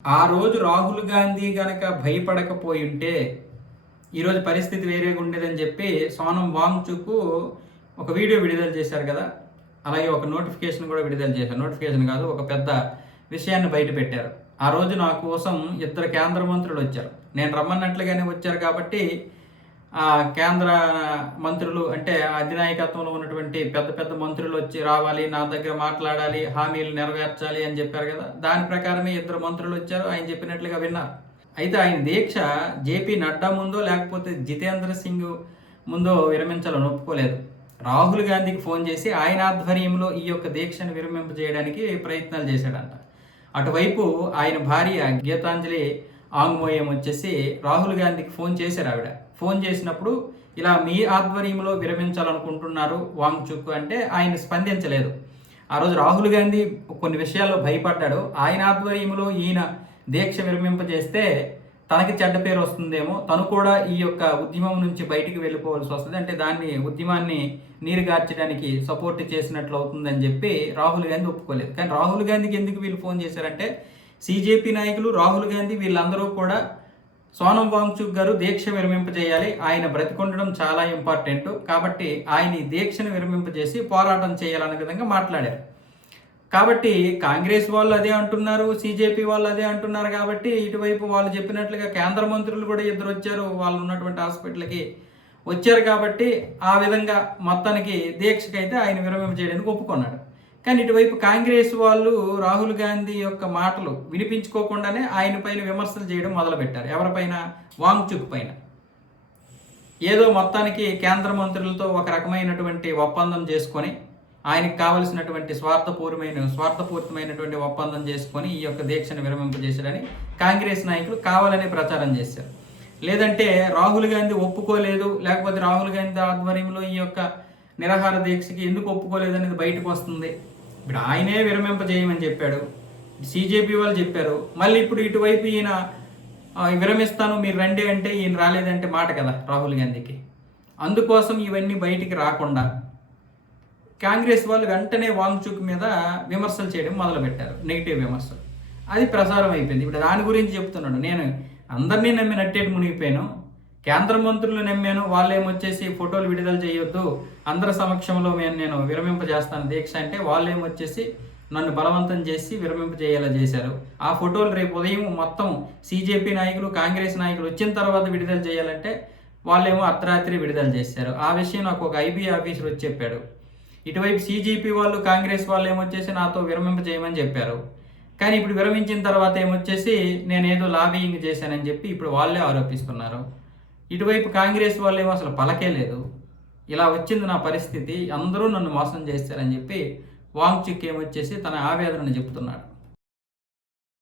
ఆ రోజు రాహుల్ గాంధీ గనక భయపడకపోయుంటే, ఈరోజు పరిస్థితి వేరేగా ఉండేదని చెప్పి సోనం వాంగ్‌చుక్ ఒక వీడియో విడుదల చేశారు కదా! అలాగే ఒక నోటిఫికేషన్ కూడా విడుదల చేశారు. నోటిఫికేషన్ కాదు, ఒక పెద్ద విషయాన్ని బయటపెట్టారు. ఆ రోజు నా కోసం ఇద్దరు కేంద్ర మంత్రులొచ్చారు. నేను రమ్మన్నట్లుగానే వచ్చారు కాబట్టి, కేంద్ర మంత్రులు అంటే అధినాయకత్వంలో ఉన్నటువంటి పెద్ద పెద్ద మంత్రులు వచ్చి రావాలి, నా దగ్గర మాట్లాడాలి, హామీలు నెరవేర్చాలి అని చెప్పారు కదా! దాని ప్రకారమే ఇద్దరు మంత్రులు వచ్చారు. ఆయన చెప్పినట్లుగా విన్నారు. అయితే ఆయన దీక్ష జేపీ నడ్డా ముందో లేకపోతే జితేంద్ర సింగ్ ముందో విరమించాలని ఒప్పుకోలేదు. రాహుల్ గాంధీకి ఫోన్ చేసి ఆయన ఆధ్వర్యంలో ఈ యొక్క దీక్షను విరమింపజేయడానికి ప్రయత్నాలు చేశాడంట. అటువైపు ఆయన భార్య గీతాంజలి ఆంగ్మోయం వచ్చేసి రాహుల్ గాంధీకి ఫోన్ చేశారు. ఆవిడ ఫోన్ చేసినప్పుడు ఇలా మీ ఆధ్వర్యంలో విరమించాలనుకుంటున్నారు వాంగ్‌చుక్ అంటే ఆయన స్పందించలేదు. ఆ రోజు రాహుల్ గాంధీ కొన్ని విషయాల్లో భయపడ్డాడు. ఆయన ఆధ్వర్యంలో ఈయన దీక్ష విరమింపజేస్తే తనకి చెడ్డ పేరు వస్తుందేమో, తను కూడా ఈ యొక్క ఉద్యమం నుంచి బయటికి వెళ్ళిపోవాల్సి వస్తుంది, అంటే దాన్ని ఉద్యమాన్ని నీరుగార్చడానికి సపోర్ట్ చేసినట్లు అవుతుందని చెప్పి రాహుల్ గాంధీ ఒప్పుకోలేదు. కానీ రాహుల్ గాంధీకి ఎందుకు వీళ్ళు ఫోన్ చేశారంటే, సిజేపీ నాయకులు రాహుల్ గాంధీ వీళ్ళందరూ కూడా సోనం వాంగ్‌చుక్ గారు దీక్ష విరమింపజేయాలి, ఆయన బ్రతికుండడం చాలా ఇంపార్టెంట్ కాబట్టి ఆయన ఈ దీక్షను విరమింపజేసి పోరాటం చేయాలనే విధంగా మాట్లాడారు. కాబట్టి కాంగ్రెస్ వాళ్ళు అదే అంటున్నారు, సిజేపీ వాళ్ళు అదే అంటున్నారు కాబట్టి ఇటువైపు వాళ్ళు చెప్పినట్లుగా కేంద్ర మంత్రులు కూడా ఇద్దరు వచ్చారు, వాళ్ళు ఉన్నటువంటి హాస్పిటల్కి వచ్చారు కాబట్టి ఆ విధంగా మొత్తానికి దీక్షకైతే ఆయన విరమింపజేయడానికి ఒప్పుకున్నాడు. కానీ ఇటువైపు కాంగ్రెస్ వాళ్ళు రాహుల్ గాంధీ యొక్క మాటలు వినిపించుకోకుండానే ఆయన పైన విమర్శలు చేయడం మొదలుపెట్టారు. ఎవరిపైన? వాంగ్‌చుక్ పైన. ఏదో మొత్తానికి కేంద్ర మంత్రులతో ఒక రకమైనటువంటి ఒప్పందం చేసుకొని, ఆయనకు కావలసినటువంటి స్వార్థపూరితమైనటువంటి ఒప్పందం చేసుకొని ఈ యొక్క దీక్షను విరమింపజేశారని కాంగ్రెస్ నాయకులు కావాలని ప్రచారం చేశారు. లేదంటే రాహుల్ గాంధీ ఒప్పుకోలేదు, లేకపోతే రాహుల్ గాంధీ ఆధ్వర్యంలో ఈ యొక్క నిరాహార దీక్షకి ఎందుకు ఒప్పుకోలేదు అనేది బయటకు వస్తుంది. ఇప్పుడు ఆయనే విరమింపజేయమని చెప్పాడు, సిజేపీ వాళ్ళు చెప్పారు, మళ్ళీ ఇప్పుడు ఇటువైపు ఈయన విరమిస్తాను మీరు రండి అంటే ఈయన రాలేదంటే మాట కదా రాహుల్ గాంధీకి. అందుకోసం ఇవన్నీ బయటికి రాకుండా కాంగ్రెస్ వాళ్ళు వెంటనే వాంగ్‌చుక్ మీద విమర్శలు చేయడం మొదలుపెట్టారు, నెగిటివ్ విమర్శలు. అది ప్రసారం అయిపోయింది. ఇప్పుడు దాని గురించి చెప్తున్నాడు, నేను అందరినీ నమ్మినట్టేటి మునిగిపోయాను, కేంద్ర మంత్రులు నమ్మాను, వాళ్ళేమొచ్చేసి ఫోటోలు విడుదల చేయొద్దు, అందరి సమక్షంలో నేను విరమింపజేస్తాను దీక్ష అంటే వాళ్ళేమొచ్చేసి నన్ను బలవంతం చేసి విరమింపజేయేలా చేశారు. ఆ ఫోటోలు రేపు ఉదయం మొత్తం సిజేపీ నాయకులు కాంగ్రెస్ నాయకులు వచ్చిన తర్వాత విడుదల చేయాలంటే వాళ్ళేమో అర్ధరాత్రి విడుదల చేశారు. ఆ విషయం నాకు ఒక ఐబీ ఆఫీసర్ వచ్చి చెప్పాడు. ఇటువైపు సిజేపీ వాళ్ళు కాంగ్రెస్ వాళ్ళు ఏమొచ్చేసి నాతో విరమింపజేయమని చెప్పారు. కానీ ఇప్పుడు విరమించిన తర్వాత ఏమొచ్చేసి నేనేదో లాబియింగ్ చేశానని చెప్పి ఇప్పుడు వాళ్ళే ఆరోపిస్తున్నారు. ఇటువైపు కాంగ్రెస్ వాళ్ళు ఏమో అసలు పలకే లేదు. ఇలా వచ్చింది నా పరిస్థితి, అందరూ నన్ను మోసం చేస్తారని చెప్పి వాంగ్‌చుక్ ఏమొచ్చేసి తన ఆవేదనను చెప్తున్నాడు.